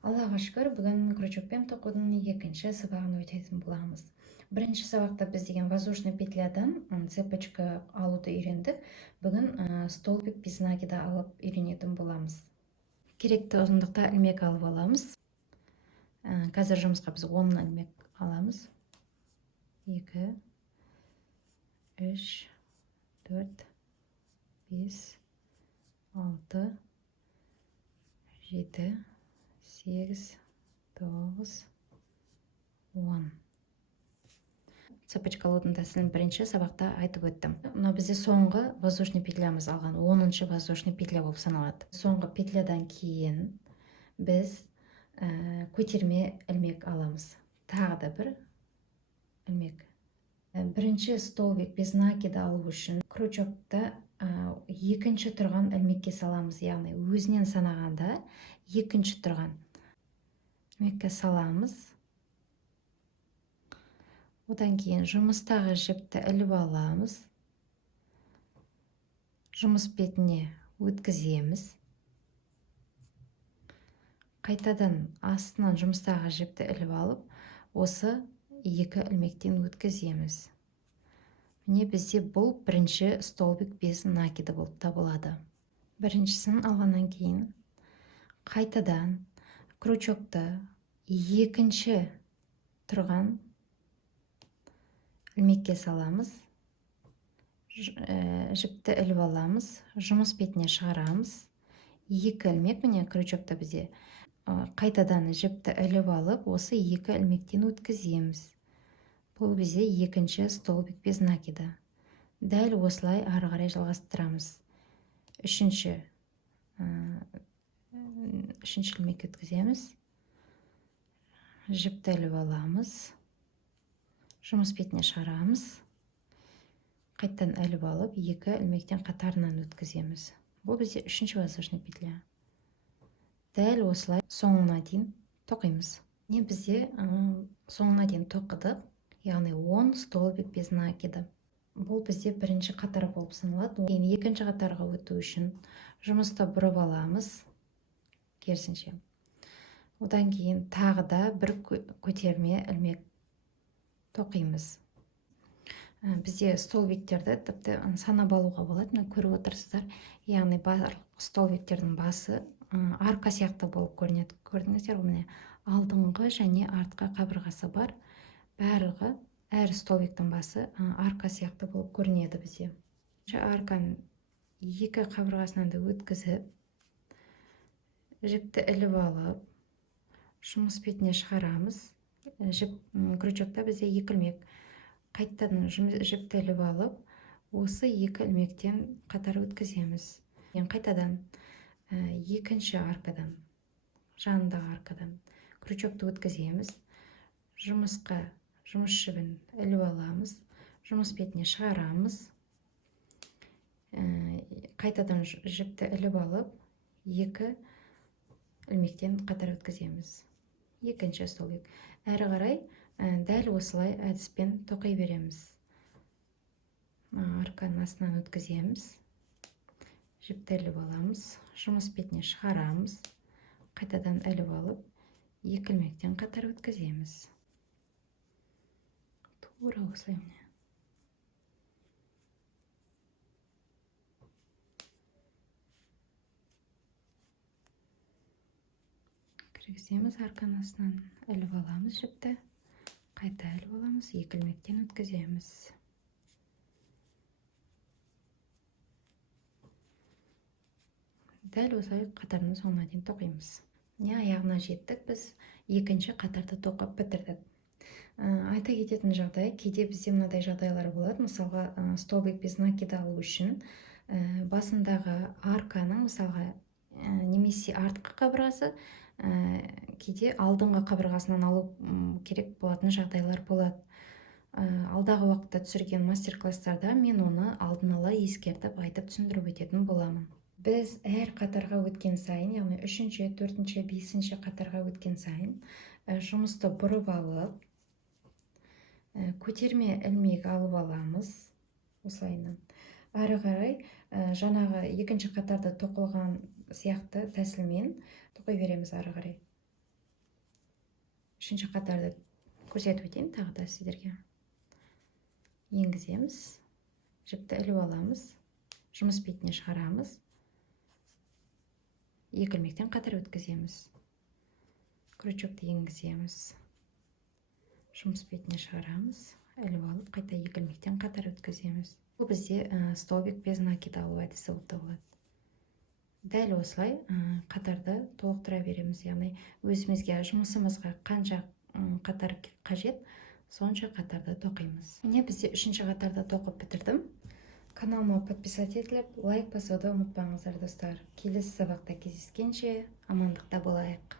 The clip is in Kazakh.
Аллаға шүкір, бүгін крючокпен тоқудың екінші сабағын өтетін боламыз. Бірінші сабақта біз деген воздушный петлядан цепочка алуды үйрендік. Бүгін столбик без накида алып үйренетін боламыз. Керекті ұзындықта ілмек алып аламыз. Қазір жұмысқа біз 10 ілмек аламыз. 2, 3, 4, 5, 6, 7, 8, 9, 10. Цепочка алудың тәсілін бірінші сабақта айтып өттім. Мына бізде соңғы воздушный петлямыз алған 10-шы воздушный петля болып саналады. Соңғы петлядан кейін біз көтерме ілмек аламыз. Тағы да бір ілмек. Бірінші столбик без накида алу үшін крючокта екінші тұрған ілмекке саламыз, яғни өзінен санағанда екінші тұрған ілмекке саламыз. Одан кейін жұмыстағы жіпті іліп аламыз. Жұмыс бетіне өткіземіз. Қайтадан астынан жұмыстағы жіпті іліп алып, осы екі ілмектен өткіземіз. Міне бізде бұл бірінші столбик без накида болып табылады. Біріншісін алғаннан кейін қайтадан крючокты екінші тұрған ілмекке саламыз. Жіпті іліп аламыз. Жұмыс бетіне шығарамыз. Екі ілмек, міне крючокта бізде. Қайтадан жіпті іліп алып, осы екі ілмектен өткіземіз. Бұл бізде екінші столбик без накида. Дәл осылай ары қарай жалғастырамыз. Үшінші ілмекке өткіземіз. Жіпті іліп аламыз. Жұмыс бетіне шығарамыз. Қайтадан іліп алып, екі ілмектен қатарынан өткіземіз. Бұл бізде үшінші воздушный петля. Дәл осылай соңына дейін тоқимыз. Не бізде соңына дейін тоқыдық, яғни 10 столбик без накида. Бұл бізде бірінші қатар болып саналады. Екінші қатарға өту үшін жұмысты бұрып аламыз, керісінше. Одан кейін тағы да бір көтерме ілмек тоқимыз. Бізде столбиктерді тіпті санап алуға болады, мына көріп отырсыздар. Яғни барлық столбиктердің басы арка сияқты болып көрінеді. Көрдіңіздер, міне алдыңғы және артқы қабырғасы бар. Барлығы әр столбиктің басы арка сияқты болып көрінеді бізде. Арканың екі қабырғасынан да өткізіп, жіпті іліп алып, жұмыс бетіне шығарамыз. Крючокта бізде екі ілмек. Қайтадан жіпті іліп алып, осы екі ілмектен қатар өткіземіз. Қайтадан екінші аркадан, жанындағы аркадан крючокты өткіземіз. Жұмыс жібін іліп аламыз. Жұмыс бетіне шығарамыз. Қайтадан жіпті іліп алып, екі ілмектен қатар өткіземіз. Екінші столбик. Әрі қарай дәл осылай әдіспен тоқи береміз. Арканың астынан өткіземіз. Жіпті іліп аламыз. Жұмыс бетіне шығарамыз. Қайтадан іліп алып, екі ілмектен қатар өткіземіз. Тура осылай міне. Кіргіземіз, арканың астынан іліп аламыз жіпті. Қайта іліп аламыз, екі ілмектен өткіземіз. Дәл осылай қатардың соңына дейін тоқимыз. Аяғына жеттік, біз екінші қатарды тоқып бітірдік. Айта кететін жағдай, кейде бізде мынадай жағдайлар болады. Мысалға, столбик без накида алу үшін басындағы арканың, мысалға, немесе артқы қабырғасы, кейде алдыңғы қабырғасынан алу керек болатын жағдайлар болады. Алдағы уақытта түсірген мастер-класстарда мен оны алдын ала ескертіп айтып түсіндіріп өтетін боламын. Біз әр қатарға өткен сайын, яғни 3-ші, 4-ші, 5-ші қатарға өткен сайын жұмысты бұрып алып, көтерме ілмек алып аламыз. Осылайынан. Ары қарай жаңағы екінші қатарды тоқылған сияқты тәсілмен тоқи береміз ары қарай. үшінші қатарды көрсетіп өтейін тағы да сіздерге. Енгіземіз, жіпті іліп аламыз, жұмыс бетіне шығарамыз, екі ілмектен қатар өткіземіз, крючокты енгіземіз, жұмыс бетіне шығарамыз, іліп алып, қайта екі ілмектен қатар өткіземіз. Бұл бізде столбик без накида алу әдісі болып табылады. Дәл осылай қатарды толықтыра береміз, яғни өзімізге жұмысымызға қанша қатар қажет, сонша қатарды тоқимыз. Міне бізде үшінші қатарды тоқып бітірдім. Каналыма подписать етіліп, лайк басуды ұмытпаңыздар достар. Келесі сабақта кездескенше амандықта болайық.